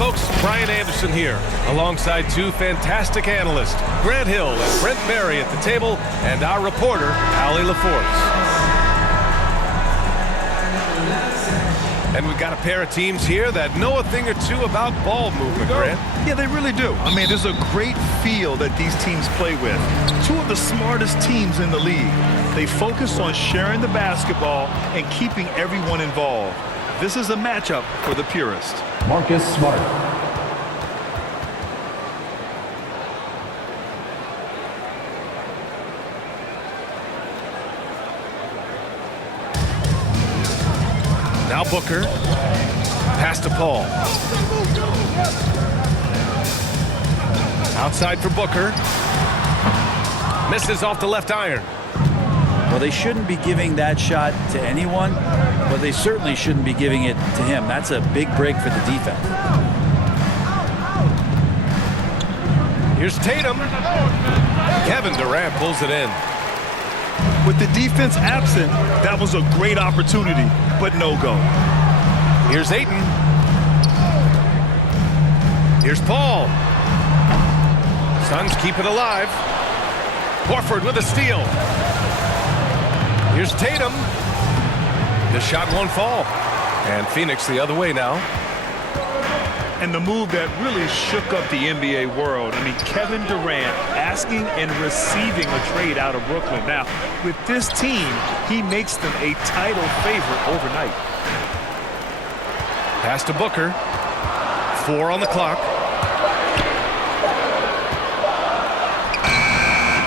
folks, Brian Anderson here, alongside two fantastic analysts, Grant Hill and Brent Barry at the table, and our reporter, Allie LaForce. And we've got a pair of teams here that know a thing or two about ball movement, Grant. Yeah, they really do. I mean, there's a great feel that these teams play with. Two of the smartest teams in the league. They focus on sharing the basketball and keeping everyone involved. This is a matchup for the purist. Marcus Smart. Now Booker. Pass to Paul. Outside for Booker. Misses off the left iron. Well, they shouldn't be giving that shot to anyone, but they certainly shouldn't be giving it to him. That's a big break for the defense. Here's Tatum. Kevin Durant pulls it in. With the defense absent, that was a great opportunity, but no go. Here's Ayton. Here's Paul. Suns keep it alive. Horford with a steal. Here's Tatum. The shot won't fall. And Phoenix the other way now. And the move that really shook up the NBA world. I mean, Kevin Durant asking and receiving a trade out of Brooklyn. Now, with this team, he makes them a title favorite overnight. Pass to Booker. 4 on the clock.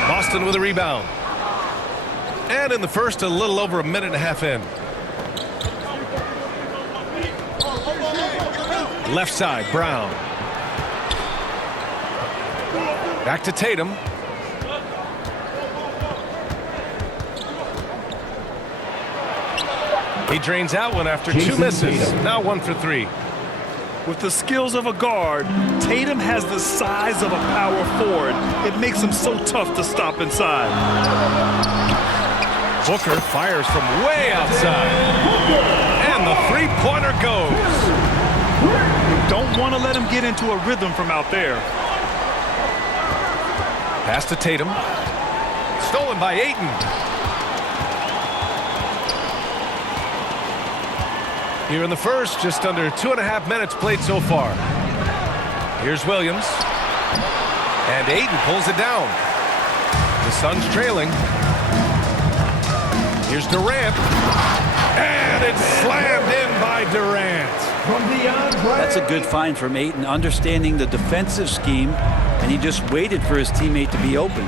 Boston with a rebound. And in the first, a little over a minute and a half in. Left side, Brown. Back to Tatum. He drains out one after two misses. Now 1 for 3. With the skills of a guard, Tatum has the size of a power forward. It makes him so tough to stop inside. Booker fires from way outside. And the three-pointer goes. You don't want to let him get into a rhythm from out there. Pass to Tatum. Stolen by Ayton. Here in the first, just under 2.5 minutes played so far. Here's Williams. And Ayton pulls it down. The Suns trailing. Here's Durant. And it's slammed in by Durant. That's a good find from Ayton, understanding the defensive scheme, and he just waited for his teammate to be open.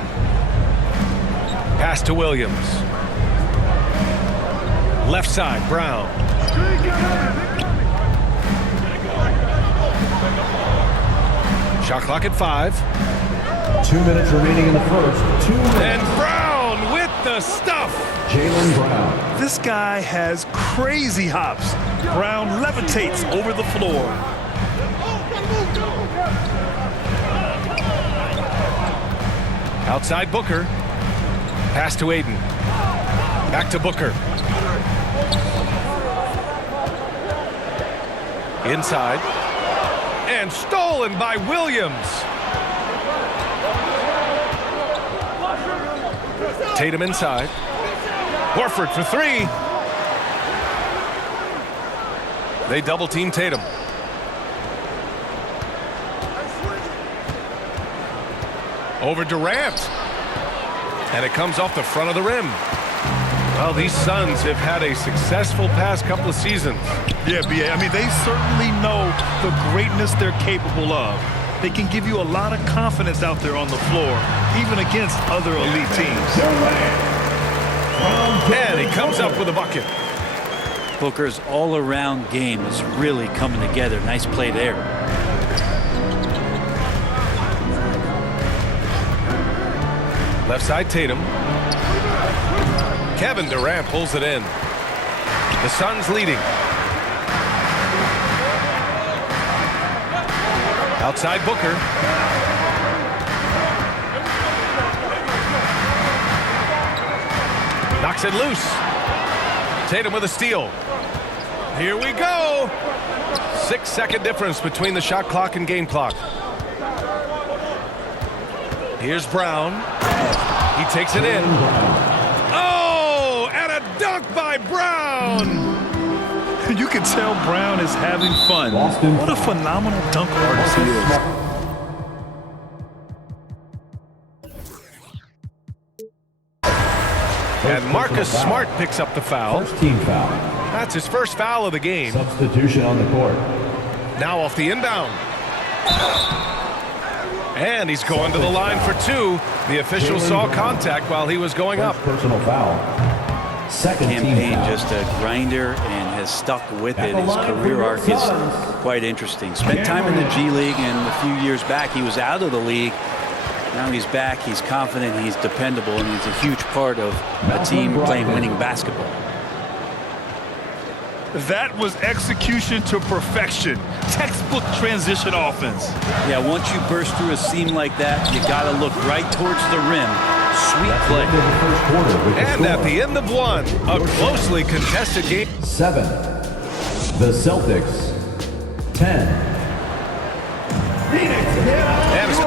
Pass to Williams. Left side, Brown. Shot clock at 5. 2 minutes remaining in the first. 2 minutes. And Brown with the stuff. Jaylen Brown. This guy has crazy hops. Brown levitates over the floor. Outside Booker. Pass to Ayton. Back to Booker. Inside. And stolen by Williams. Tatum inside. Horford for 3. They double team Tatum. Over Durant. And it comes off the front of the rim. Well, these Suns have had a successful past couple of seasons. Yeah, B.A. I mean, they certainly know the greatness they're capable of. They can give you a lot of confidence out there on the floor, even against other elite teams. And he comes up with a bucket. Booker's all-around game is really coming together. Nice play there. Left side, Tatum. Kevin Durant pulls it in. The Suns leading. Outside Booker. Knocks it loose. Tatum with a steal. Here we go. 6-second difference between the shot clock and game clock. Here's Brown. He takes it in. Oh, and a dunk by Brown. You can tell Brown is having fun. What a phenomenal dunk artist he is. And Marcus Smart picks up the foul. First team foul. That's his first foul of the game. Substitution on the court. Now off the inbound. And he's going to the line for two. The official saw contact while he was going up. First personal foul. Second team Campaign foul. just a grinder and has stuck with At it. the His line for career your arc is Suns. quite interesting. Spent time in the G League, and a few years back he was out of the league. Now he's back, he's confident, he's dependable, and he's a huge part of a team playing winning basketball. That was execution to perfection. Textbook transition offense. Yeah, once you burst through a seam like that, you got to look right towards the rim. Sweet That's play. the end of the first quarter with the And score. at the end of one, a closely contested game. 7. The Celtics. 10. And it's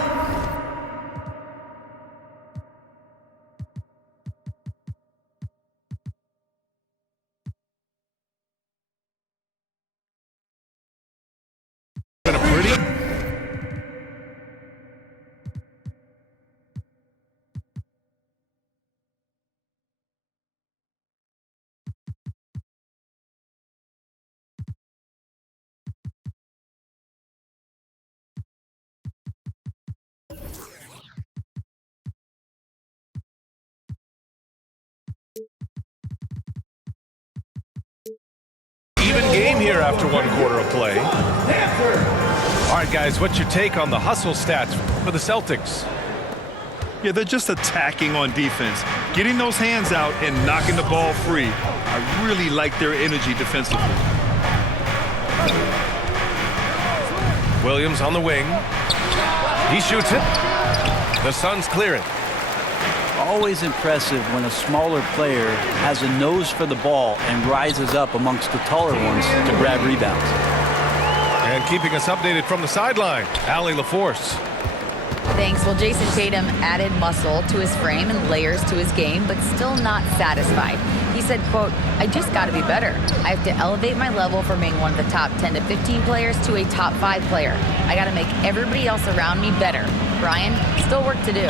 been a pretty even game here after one quarter of play. All right, guys, what's your take on the hustle stats for the Celtics? Yeah, they're just attacking on defense, getting those hands out and knocking the ball free. I really like their energy defensively. Williams on the wing. He shoots it. The Suns clear it. Always impressive when a smaller player has a nose for the ball and rises up amongst the taller ones to grab rebounds. And keeping us updated from the sideline, Allie LaForce. Thanks. Well, Jason Tatum added muscle to his frame and layers to his game, but still not satisfied. He said, quote, "I just got to be better. I have to elevate my level from being one of the top 10 to 15 players to a top 5 player. I got to make everybody else around me better. Brian, still work to do."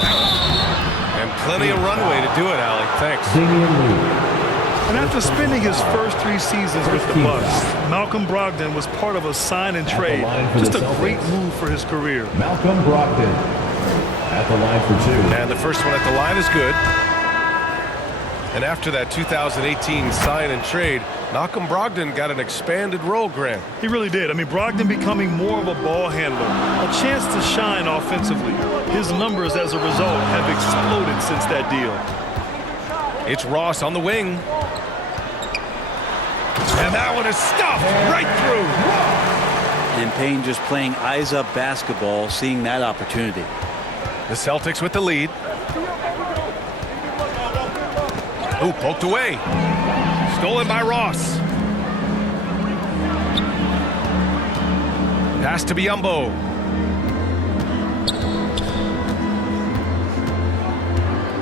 And plenty of runway to do it, Allie. Thanks. Damian Lee. And after spending his first 3 seasons with the Bucks, Malcolm Brogdon was part of a sign and trade. line for Just the a great Celtics. move for his career. Malcolm Brogdon. At the line for 2. And the first one at the line is good. And after that 2018 sign and trade, Malcolm Brogdon got an expanded role, Grant. He really did. I mean, Brogdon becoming more of a ball handler, a chance to shine offensively. His numbers as a result have exploded since that deal. It's Ross on the wing. And that one is stuffed right through. And Payne just playing eyes-up basketball, seeing that opportunity. The Celtics with the lead. Ooh, poked away. Stolen by Ross. Pass to Biyombo.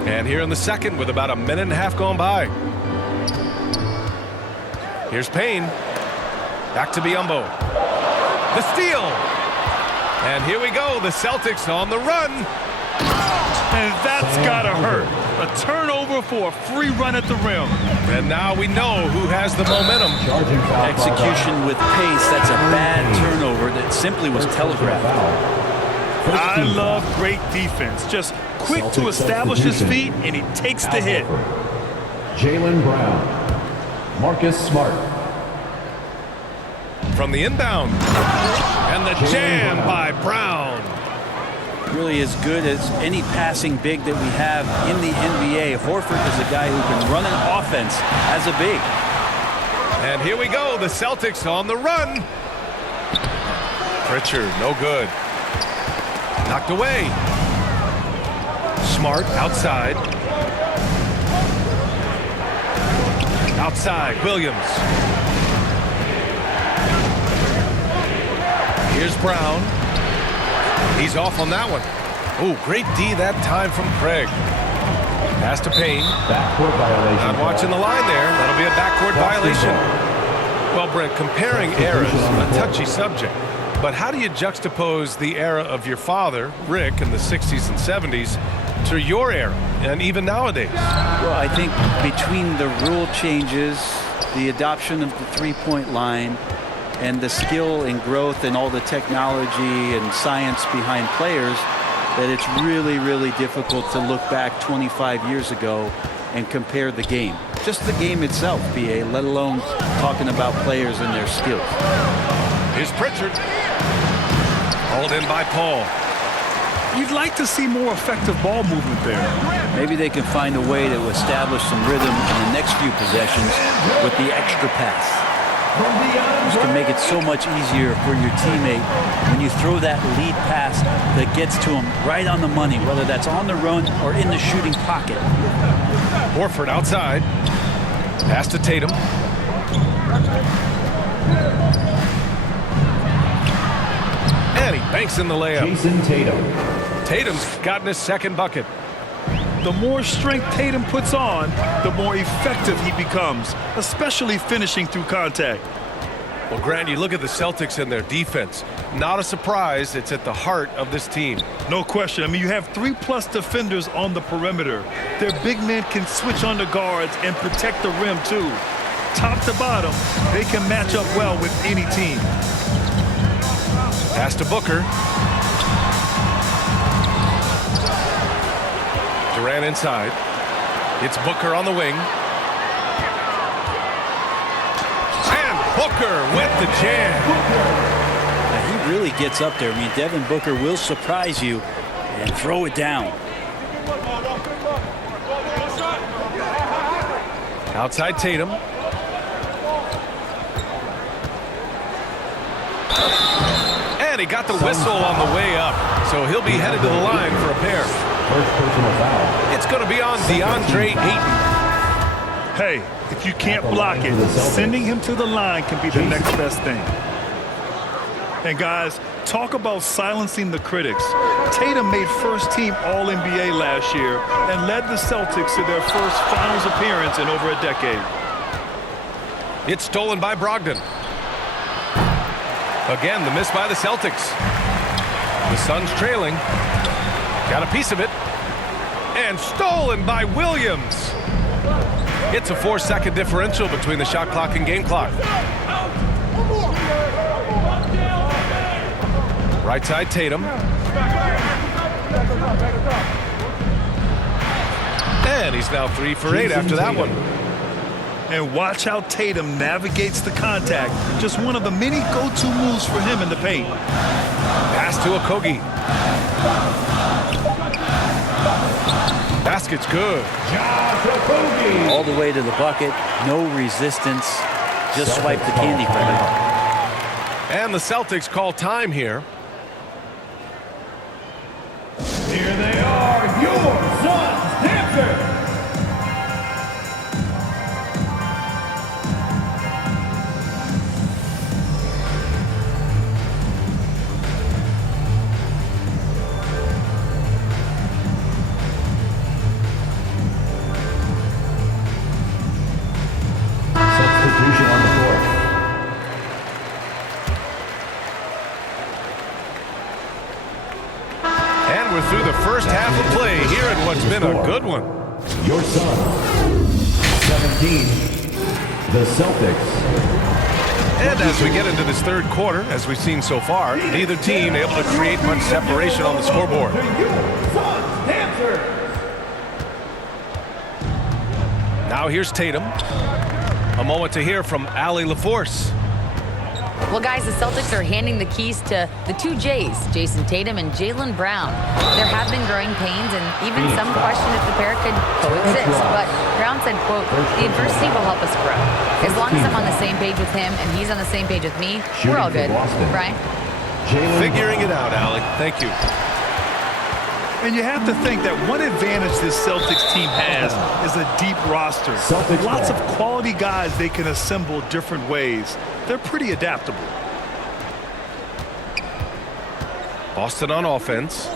And here in the second with about a minute and a half gone by. Here's Payne. Back to Biyombo. The steal. And here we go. The Celtics on the run. And that's gotta hurt. A turnover for a free run at the rim. And now we know who has the momentum. Charging foul. Execution with pace, that's a bad turnover that simply was telegraphed. I love great defense. Just quick to Celtics establish his substitution. feet, and he takes the hit. Jaylen Brown. Marcus Smart. From the inbound. And the jam by Brown. Really as good as any passing big that we have in the NBA. Horford is a guy who can run an offense as a big. And here we go. The Celtics on the run. Pritchard, no good. Knocked away. Smart outside. Outside, Williams. Here's Brown. He's off on that one. Oh, great D that time from Craig. Pass to Payne. Backcourt violation. Not watching the line there. That'll be a backcourt violation. Well, Brent, comparing eras, a touchy subject. But how do you juxtapose the era of your father, Rick, in the 60s and 70s to your era, and even nowadays? Well, I think between the rule changes, the adoption of the three-point line, and the skill and growth and all the technology and science behind players, that it's really, really difficult to look back 25 years ago and compare the game. Just the game itself, BA, let alone talking about players and their skills. Here's Pritchard. Hauled in by Paul. You'd like to see more effective ball movement there. Maybe they can find a way to establish some rhythm in the next few possessions with the extra pass. This can make it so much easier for your teammate when you throw that lead pass that gets to him right on the money, whether that's on the run or in the shooting pocket. Horford outside. Pass to Tatum. And he banks in the layup. Jason Tatum. Tatum's gotten his second bucket. The more strength Tatum puts on, the more effective he becomes, especially finishing through contact. Well, Grant, you look at the Celtics and their defense. Not a surprise, it's at the heart of this team. No question. I mean, you have 3+ defenders on the perimeter. Their big men can switch on the guards and protect the rim, too. Top to bottom, they can match up well with any team. Pass to Booker. Durant inside. It's Booker on the wing. And Booker with the jam. Now, he really gets up there. I mean, Devin Booker will surprise you and throw it down. Outside Tatum. And he got the whistle on the way up. So he'll be headed to the line for a pair. First personal foul. It's going to be on DeAndre Ayton. Hey, if you can't block it, sending him to the line can be the next best thing. And guys, talk about silencing the critics. Tatum made first-team All-NBA last year and led the Celtics to their first finals appearance in over a decade. It's stolen by Brogdon. Again, the miss by the Celtics. The Suns trailing. Got a piece of it. And stolen by Williams. It's a 4-second differential between the shot clock and game clock. Right side Tatum. And he's now 3 for 8 after that one. And watch how Tatum navigates the contact. Just one of the many go-to moves for him in the paint. Pass to Okogie. Basket's good. All the way to the bucket. No resistance. Just swipe the candy from it. And the Celtics call time here. Here they are, your Suns Dancers. Substitution on the court. And we're through the first half of play here in what's been a good one. Your Suns, 17, the Celtics. And as we get into this third quarter, as we've seen so far, neither team able to create much separation on the scoreboard. Now here's Tatum. A moment to hear from Allie LaForce. Well, guys, the Celtics are handing the keys to the two J's, Jason Tatum and Jaylen Brown. There have been growing pains and even some question if the pair could coexist. But Brown said, quote, "The adversity will help us grow. As long as I'm on the same page with him and he's on the same page with me, we're all good." Brian? Figuring it out, Allie. Thank you. And you have to think that one advantage this Celtics team has is a deep roster. Celtics Lots ball. of quality guys they can assemble different ways. They're pretty adaptable. Boston on offense,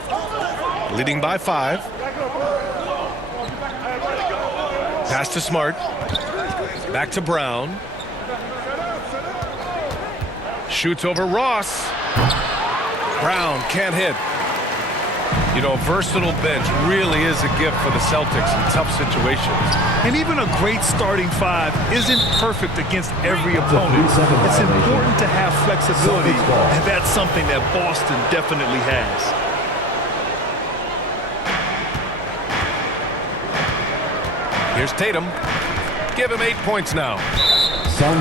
leading by 5. Pass to Smart. Back to Brown. Shoots over Ross. Brown can't hit. You know, a versatile bench really is a gift for the Celtics in tough situations. And even a great starting 5 isn't perfect against every opponent. It's important to have flexibility, and that's something that Boston definitely has. Here's Tatum. Give him 8 points now.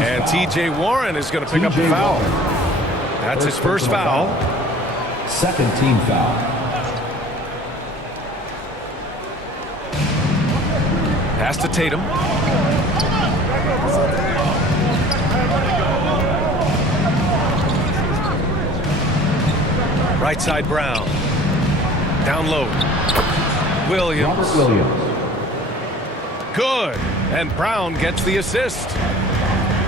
And T.J. Warren is going to pick up the foul. That's his first foul. Second team foul. Pass to Tatum. Right side Brown. Down low. Williams. Robert Williams. Good. And Brown gets the assist.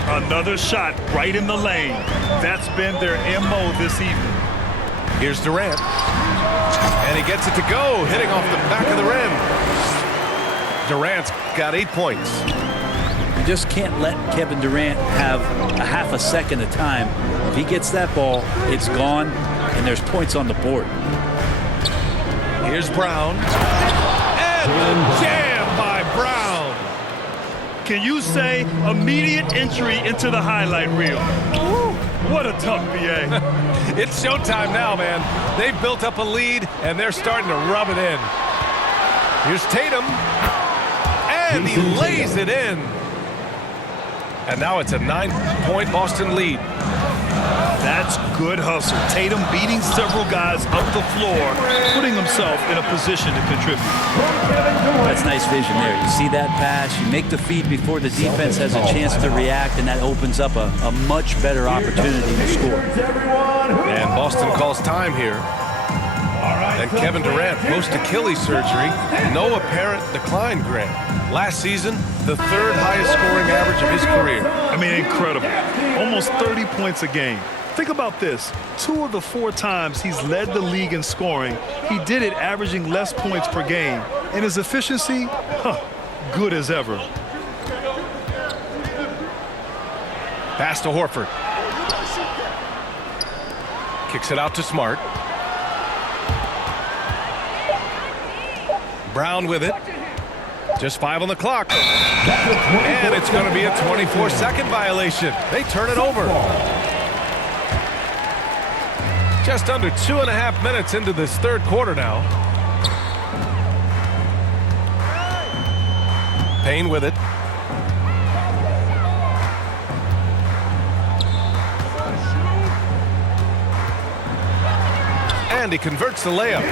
Another shot right in the lane. That's been their MO this evening. Here's Durant. And he gets it to go, hitting off the back of the rim. Durant's got 8 points. You just can't let Kevin Durant have a half a second of time. If he gets that ball, it's gone, and there's points on the board. Here's Brown. And the jam by Brown. Can you say immediate entry into the highlight reel? Woo, what a tough BA. It's showtime now, man. They've built up a lead, and they're starting to rub it in. Here's Tatum. And he lays it in. And now it's a 9-point Boston lead. That's good hustle. Tatum beating several guys up the floor, putting himself in a position to contribute. That's nice vision there. You see that pass, you make the feed before the defense has a chance to react, and that opens up a much better opportunity to score. And Boston calls time here. And Kevin Durant, post-Achilles surgery, no apparent decline, Grant. Last season, the 3rd highest scoring average of his career. I mean, incredible. Almost 30 points a game. Think about this. 2 of the 4 times he's led the league in scoring, he did it averaging less points per game. And his efficiency, good as ever. Pass to Horford. Kicks it out to Smart. Brown with it. Just 5 on the clock. And it's going to be a 24-second violation. They turn it over. Just under 2.5 minutes into this 3rd quarter now. Payne with it. And he converts the layup.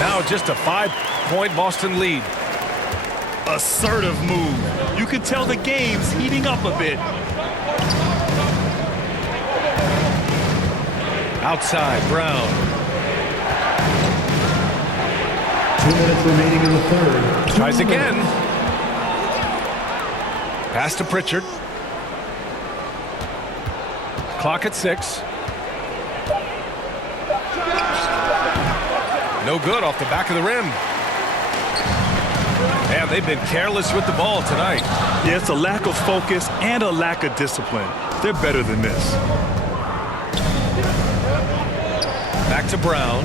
Now just a 5-point Boston lead. Assertive move. You can tell the game's heating up a bit. Outside, Brown. 2 minutes remaining in the 3rd. Tries again. Pass to Pritchard. Clock at 6. No good off the back of the rim. And they've been careless with the ball tonight. Yeah, it's a lack of focus and a lack of discipline. They're better than this. Back to Brown.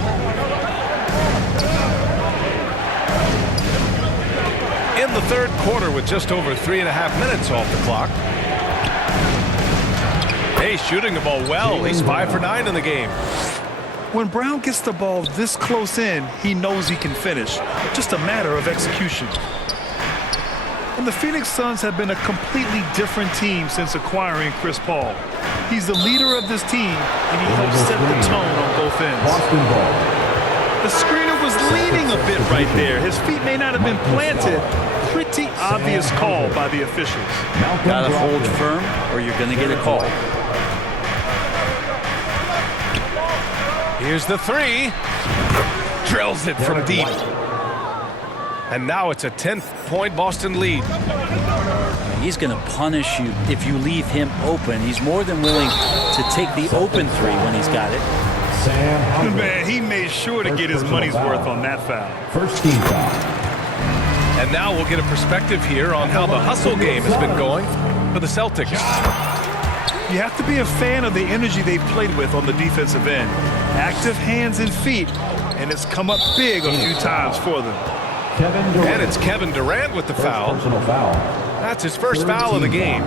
In the 3rd quarter with just over 3.5 minutes off the clock. Hey, shooting the ball well. He's 5 for 9 in the game. When Brown gets the ball this close in, he knows he can finish. Just a matter of execution. And the Phoenix Suns have been a completely different team since acquiring Chris Paul. He's the leader of this team, and he helps set the tone on both ends. Boston ball. The screener was leaning a bit right there. His feet may not have been planted. Pretty obvious call by the officials. Got to hold firm, or you're going to get a call. Here's the 3. Drills it from deep. And now it's a 10-point Boston lead. He's going to punish you if you leave him open. He's more than willing to take the open 3 when he's got it. Sam Hauser. Man, he made sure to get his money's worth on that foul. First team foul. And now we'll get a perspective here on how the hustle game has been going for the Celtics. You have to be a fan of the energy they played with on the defensive end. Active hands and feet, and it's come up big a few times for them. Kevin Durant. And it's Kevin Durant with the foul. Personal foul. That's his first foul of the game.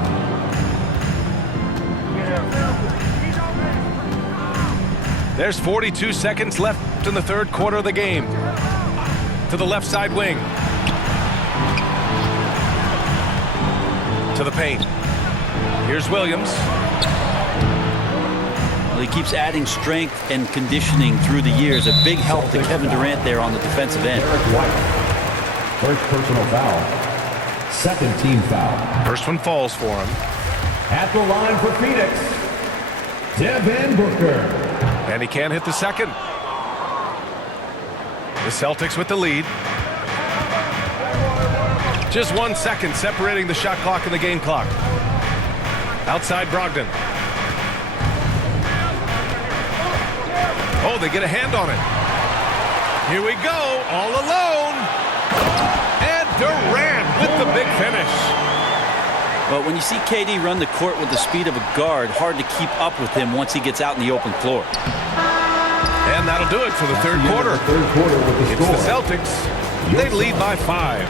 There's 42 seconds left in the third quarter of the game. To the left side wing. To the paint. Here's Williams. Well, he keeps adding strength and conditioning through the years. A big help to Kevin Durant there on the defensive end. Derek White. First personal foul. Second team foul. First one falls for him. At the line for Phoenix, Devin Booker. And he can't hit the second. The Celtics with the lead. Just 1 second separating the shot clock and the game clock. Outside Brogdon. Oh, they get a hand on it. Here we go, all alone. And Durant with the big finish. But when you see KD run the court with the speed of a guard, hard to keep up with him once he gets out in the open floor. And that'll do it for the third quarter. Third quarter with the It's score. the Celtics. They lead by 5.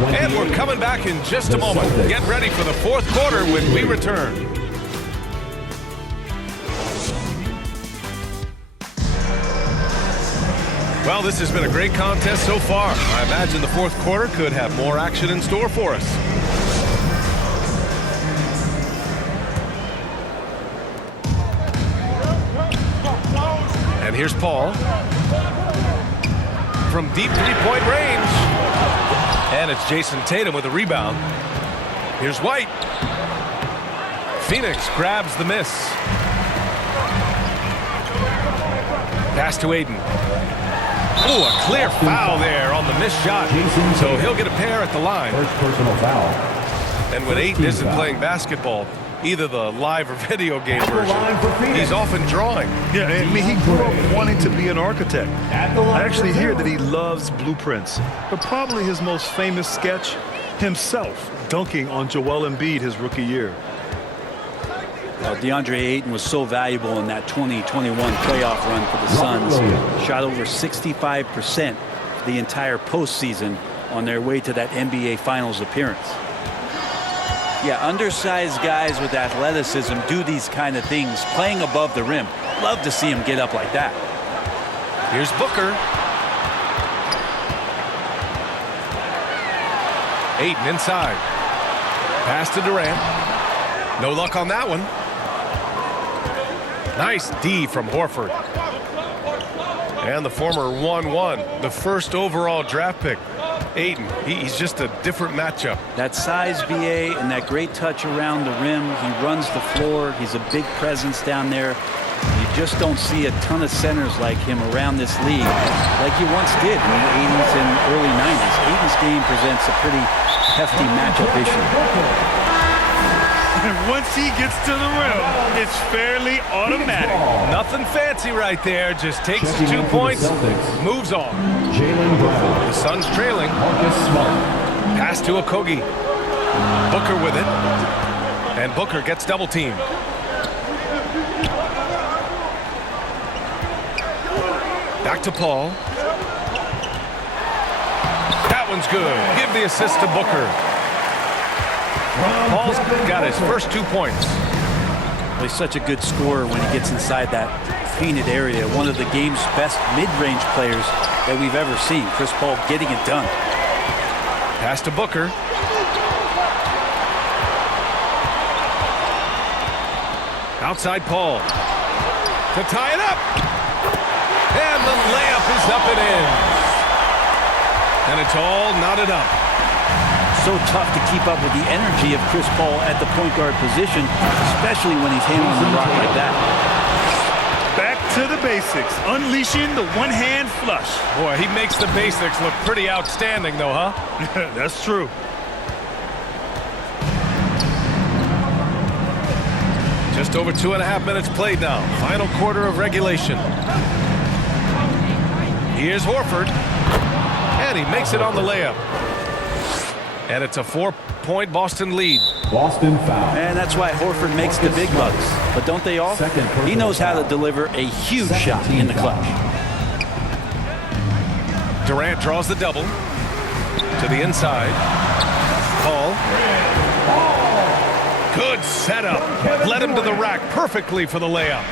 And we're coming back in just a moment. Get ready for the fourth quarter when we return. Well, this has been a great contest so far. I imagine the fourth quarter could have more action in store for us. And here's Paul. From deep three-point range. And it's Jason Tatum with a rebound. Here's White. Phoenix grabs the miss. Pass to Aiden. Oh, a clear foul there on the missed shot. So he'll get a pair at the line. First personal foul. And when Aiden isn't playing basketball, either the live or video game version, he's often drawing. Yeah, I mean, he grew up wanting to be an architect. At the line I actually for hear two. that he loves blueprints, but probably his most famous sketch, himself dunking on Joel Embiid his rookie year. Well, DeAndre Ayton was so valuable in that 2021 playoff run for the Suns. Shot over 65% for the entire postseason on their way to that NBA Finals appearance. Yeah, undersized guys with athleticism do these kind of things, playing above the rim. Love to see him get up like that. Here's Booker. Aiden inside. Pass to Durant. No luck on that one. Nice D from Horford. And the former 1-1, the first overall draft pick. Aiden, he's just a different matchup. That size, BA, and that great touch around the rim. He runs the floor. He's a big presence down there. You just don't see a ton of centers like him around this league like you once did in the 80s and early 90s. Aiden's game presents a pretty hefty matchup issue. And once he gets to the rim, it's fairly automatic. Nothing fancy right there. Just takes his 2 points, moves on. Jaylen Brown. The Suns trailing. Marcus Smart. Pass to Okogie. Booker with it. And Booker gets double teamed. Back to Paul. That one's good. Give the assist to Booker. Paul's got his first 2 points. Well, he's such a good scorer when he gets inside that painted area. One of the game's best mid-range players that we've ever seen. Chris Paul getting it done. Pass to Booker. Outside Paul. To tie it up. And the layup is up and in. And it's all knotted up. So tough to keep up with the energy of Chris Paul at the point guard position, especially when he's handling the rock like that. Back to the basics, unleashing the one-hand flush. Boy, he makes the basics look pretty outstanding, though, huh? That's true. Just over 2.5 minutes played now. Final quarter of regulation. Here's Horford. And he makes it on the layup. And it's a 4-point Boston lead. Boston foul. And that's why Horford makes the big bucks. But don't they all? He knows how to deliver a huge shot in the clutch. Durant draws the double. To the inside. Paul. Good setup. Led him to the rack perfectly for the layup.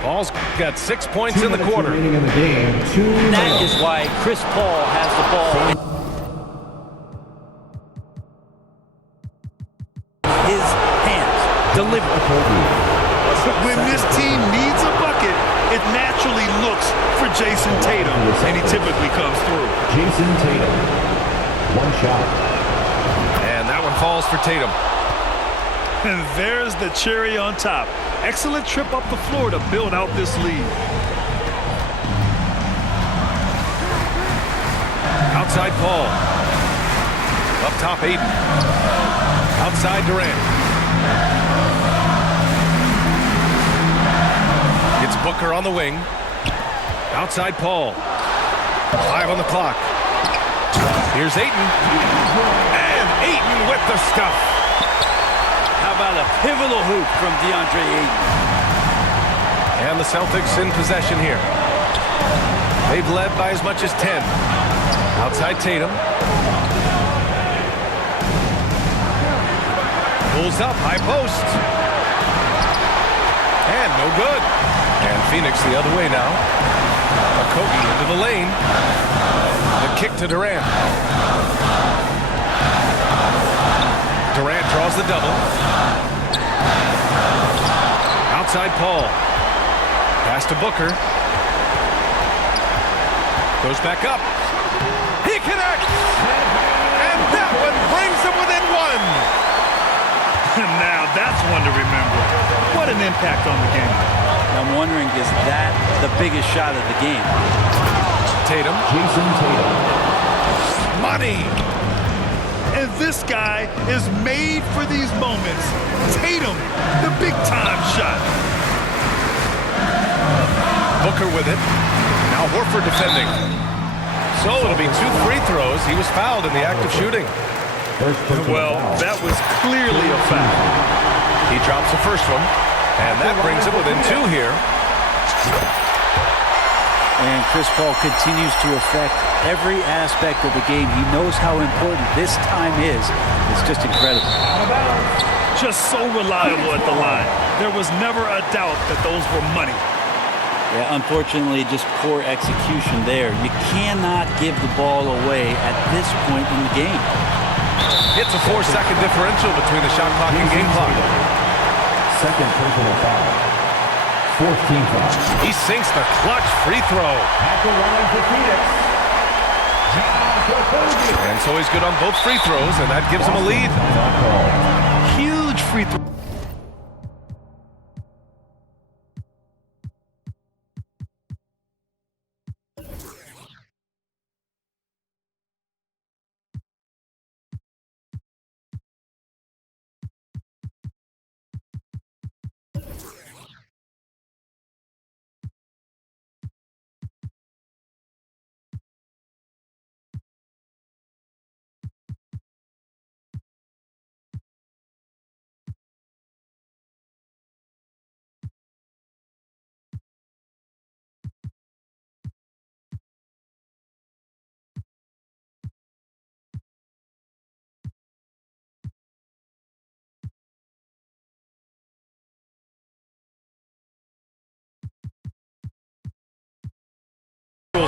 Paul's got 6 points in the quarter. Remaining in the game. That is why Chris Paul has the ball in his hands. Deliver. When this team needs a bucket, it naturally looks for Jason Tatum, and he typically comes through. Jason Tatum. One shot. And that one falls for Tatum. And there's the cherry on top. Excellent trip up the floor to build out this lead. Outside Paul. Up top Aiden. Outside Durant. It's Booker on the wing. Outside Paul. 5 on the clock. Here's Ayton. And Ayton with the stuff. How about a pivotal hoop from DeAndre Ayton? And the Celtics in possession here. They've led by as much as 10. Outside Tatum. Pulls up, high post. And no good. And Phoenix the other way now. Okogie into the lane. The kick to Durant. Durant draws the double. Outside Paul. Pass to Booker. Goes back up. He connects! And that one brings him within one! Now that's one to remember. What an impact on the game. I'm wondering, is that the biggest shot of the game? Tatum. Jason Tatum. Money! And this guy is made for these moments. Tatum, the big-time shot. Booker with it. Now Horford defending. So it'll be 2 free throws. He was fouled in the act of shooting. First personal Well, foul. that was clearly a foul. He drops the first one. And that brings him within 2 here. And Chris Paul continues to affect every aspect of the game. He knows how important this time is. It's just incredible. Just so reliable at the line. There was never a doubt that those were money. Yeah, unfortunately, just poor execution there. You cannot give the ball away at this point in the game. It's a 4-second differential between the shot clock and game clock. Second personal foul. 14 foul. He sinks the clutch free throw. At the line for Phoenix. And so he's good on both free throws, and that gives him a lead. Huge free throw.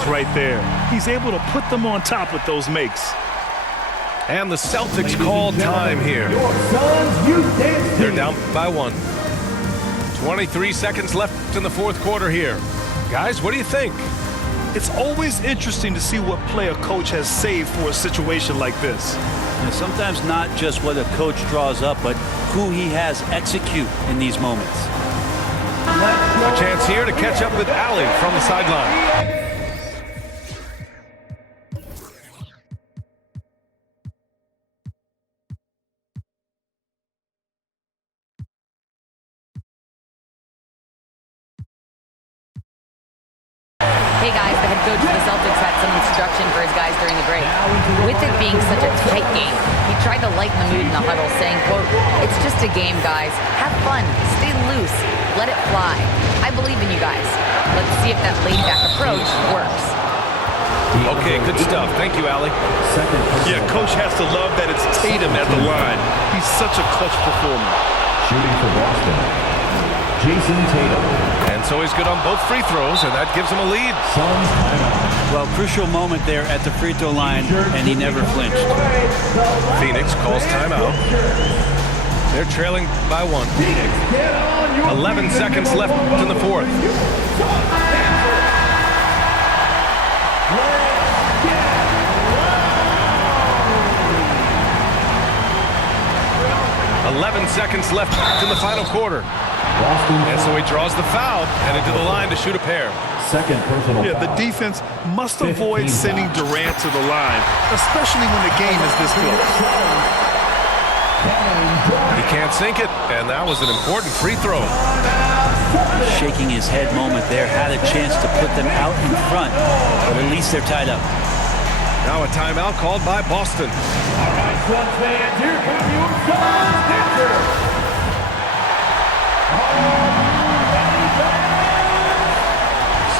Right there. He's able to put them on top with those makes. And the Celtics call time here. Your Suns Youth Dance They're Team. down by 1. 23 seconds left in the fourth quarter here. Guys, what do you think? It's always interesting to see what play a coach has saved for a situation like this. And sometimes not just what a coach draws up, but who he has execute in these moments. A chance here to catch up with Allie from the sideline. Hey guys, the head coach of the Celtics had some instruction for his guys during the break. With it being such a tight game, he tried to lighten the mood in the huddle, saying, quote, "It's just a game, guys. Have fun. Stay loose. Let it fly. I believe in you guys. Let's see if that laid-back approach works." Okay, good stuff. Thank you, Allie. Yeah, coach has to love that it's Tatum at the line. He's such a clutch performer. Shooting for Boston, Jason Tatum. And so he's good on both free throws, and that gives him a lead. Suns timeout. Well, crucial moment there at the free throw line, and he never flinched. Phoenix calls timeout. They're trailing by 1. 11 seconds left in the fourth. 11 seconds left in the final quarter. Boston. And so he draws the foul and into the line to shoot a pair. Second personal Yeah, the foul. defense must avoid 15 sending fouls. Durant to the line, especially when the game is this close. He can't sink it, and that was an important free throw. Shaking his head moment there, had a chance to put them out in front, but at least they're tied up. Now a timeout called by Boston. All right, Suns fans, here come your Suns dancers.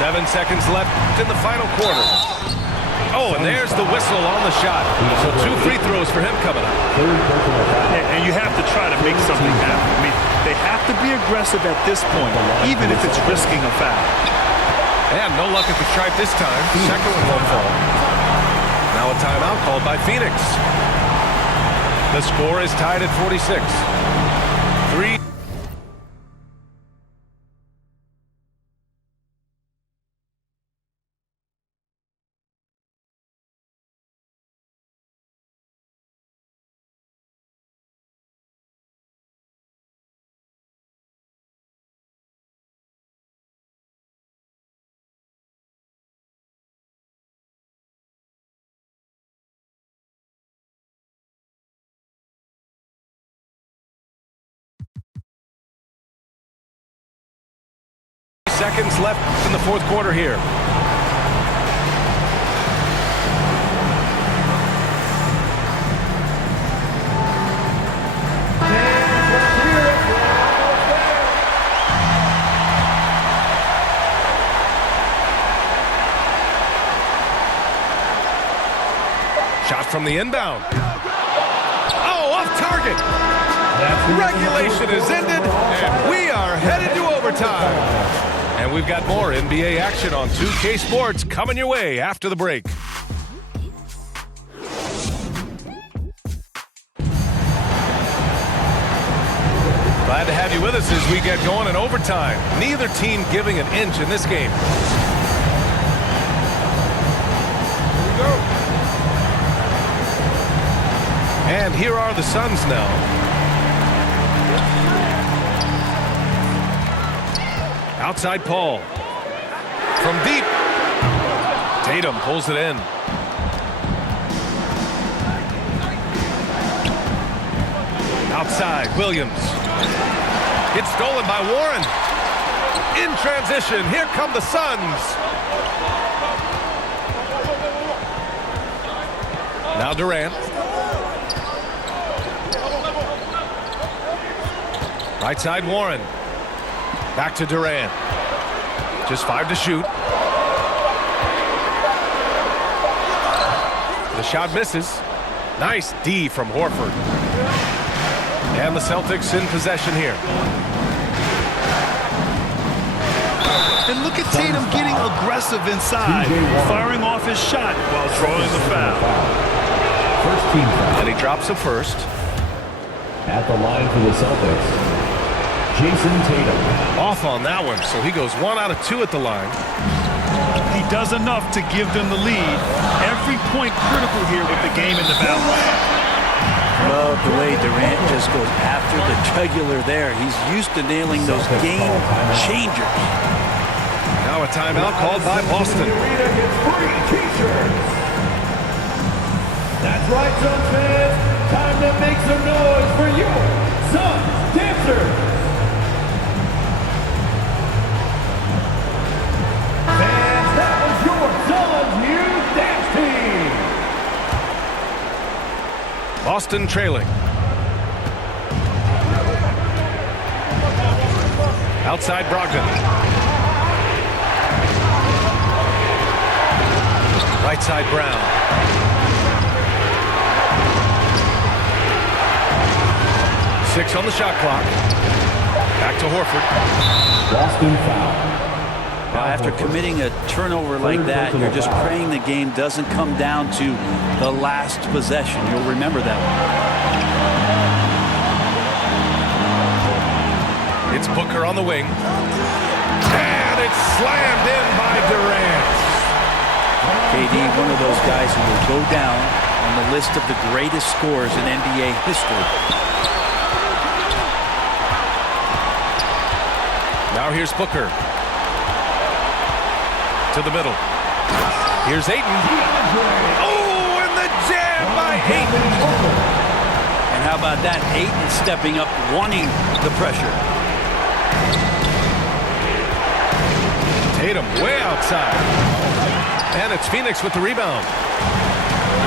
7 seconds left in the final quarter. Oh, and there's the whistle on the shot. So 2 free throws for him coming up. Third personal foul. And you have to try to make something happen. I mean, they have to be aggressive at this point, even if it's risking a foul. And no luck at the stripe this time. Second one won't fall. Now a timeout called by Phoenix. The score is tied at 46. 3. Seconds left in the fourth quarter here. Shot from the inbound. Oh, off target. Regulation is ended, and we are headed to overtime. And we've got more NBA action on 2K Sports coming your way after the break. Glad to have you with us as we get going in overtime. Neither team giving an inch in this game. Here we go. And here are the Suns now. Outside Paul. From deep. Tatum pulls it in. Outside, Williams. It's stolen by Warren. In transition, here come the Suns. Now Durant. Right side, Warren. Back to Durant. Just 5 to shoot. The shot misses. Nice D from Horford. And the Celtics in possession here. And look at Tatum getting aggressive inside, firing off his shot while drawing the foul. First team foul. And he drops a first. At the line for the Celtics, Jason Tatum. Off on that one, so he goes 1 out of 2 at the line. He does enough to give them the lead. Every point critical here with the game in the balance. Love the way Durant just goes after the jugular there. He's used to nailing those game changers. Now a timeout called by Boston. Arena gets free t-shirts. That's right, Suns fans. Time to make some noise for your Suns dancers. Fans, that was Boston trailing. Outside Brogdon. Right side Brown. Six on the shot clock. Back to Horford. Boston foul. Now, after committing a turnover like that, you're just praying the game doesn't come down to the last possession. You'll remember that one. It's Booker on the wing. And it's slammed in by Durant. KD, one of those guys who will go down on the list of the greatest scorers in NBA history. Now here's Booker. To the middle. Here's Ayton. Oh, and the jam by Ayton. And how about that? Ayton stepping up, wanting the pressure. Tatum way outside. And it's Phoenix with the rebound.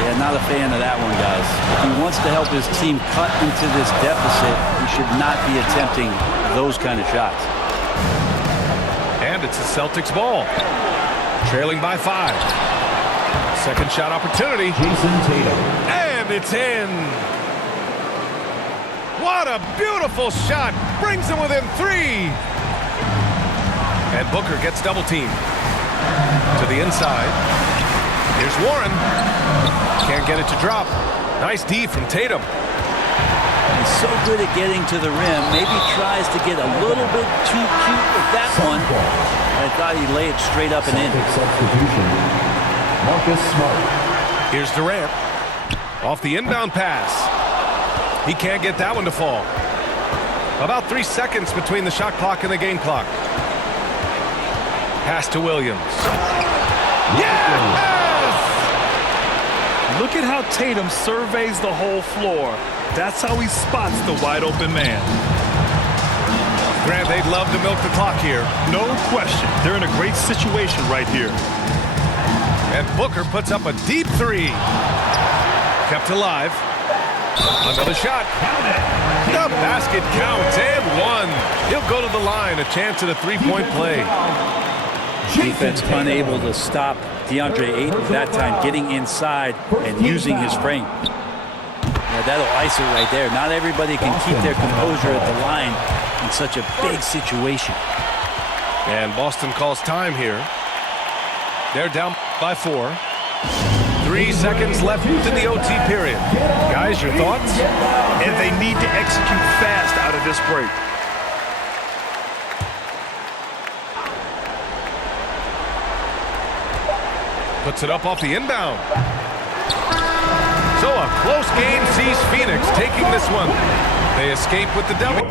Yeah, not a fan of that one, guys. If he wants to help his team cut into this deficit, he should not be attempting those kind of shots. And it's the Celtics ball. Trailing by 5. Second shot opportunity. Jason Tatum. And it's in. What a beautiful shot. Brings him within 3. And Booker gets double teamed. To the inside. Here's Warren. Can't get it to drop. Nice D from Tatum. He's so good at getting to the rim. Maybe tries to get a little bit too cute with that one. I thought he'd lay it straight up and in. Substitution. Marcus Smart. Here's Durant. Off the inbound pass. He can't get that one to fall. About 3 seconds between the shot clock and the game clock. Pass to Williams. Yes! Look at how Tatum surveys the whole floor. That's how he spots the wide open man. Grant, they'd love to milk the clock here. No question. They're in a great situation right here. And Booker puts up a deep 3. Kept alive. Another shot. The basket counts and 1. He'll go to the line. A chance at a 3-point play. Defense unable to stop DeAndre Ayton that time, getting inside and using his frame. Yeah, that'll ice it right there. Not everybody can keep their composure at the line in such a big situation. And Boston calls time here. They're down by 4. 3 seconds left in the OT period. Guys, your thoughts? And they need to execute fast out of this break. Puts it up off the inbound. So a close game sees Phoenix taking this one. They escape with the W.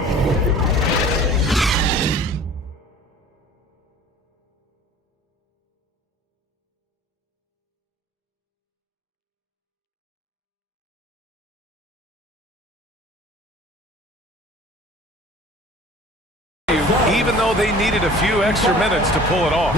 Even though they needed a few extra minutes to pull it off.